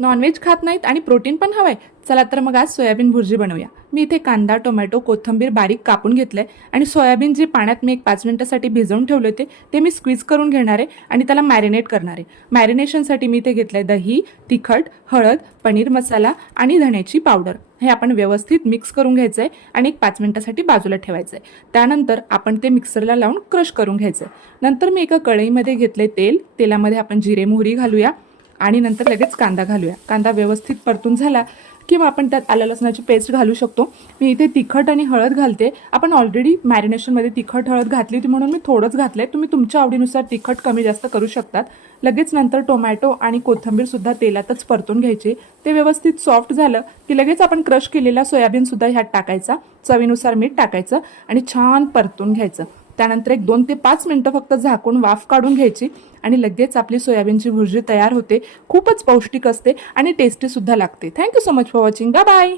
Non veg खात नाहीत आणि प्रोटीन पण हवंय, चला तर मग आज सोयाबीन भुर्जी बनवूया। मी इथे कांदा, टोमॅटो, कोथिंबीर बारीक कापून घेतलंय आणि सोयाबीन जे पाण्यात मी एक 5 मिनिटासाठी भिजवून ठेवले होते ते मी स्क्वीज करून घेणार आहे आणि त्याला मॅरिनेट करणार आहे। मॅरिनेशनसाठी मी इथे घेतलंय दही, तिखट, हळद, पनीर मसाला आणि धण्याची पावडर। हे आपण व्यवस्थित मिक्स करून घ्यायचंय आणि एक 5 मिनिटासाठी बाजूला ठेवायचंय। त्यानंतर आपण ते मिक्सरला लावून क्रश करून घ्यायचंय। नंतर मी एका कढईमध्ये घेतले तेल, तेलामध्ये आपण जिरे मोहरी घालूया आणि नंतर लगेच कांदा घालूया। कांदा व्यवस्थित परतून झाला किंवा आपण त्यात आलं लसणाची पेस्ट घालू शकतो। मी इथे तिखट आणि हळद घालते। आपण ऑलरेडी मॅरिनेशनमध्ये तिखट हळद घातली होती म्हणून मी थोडंच घातलंय, तुम्ही तुमच्या आवडीनुसार तिखट कमी जास्त करू शकतात। लगेच नंतर टोमॅटो आणि कोथिंबीर सुद्धा तेलातच परतून घ्यायचे। ते व्यवस्थित सॉफ्ट झालं की लगेच आपण क्रश केलेला सोयाबीन सुद्धा ह्यात टाकायचा, चवीनुसार मीठ टाकायचं आणि छान परतून घ्यायचं। त्यानंतर एक 2 ते 5 मिनिटं फक्त झाकून वाफ काढून घ्यायची आणि लगेच आपली सोयाबीनची भुर्जी तयार होते। खूपच पौष्टिक असते आणि टेस्टी सुद्धा लागते। Thank you so much for watching, bye bye.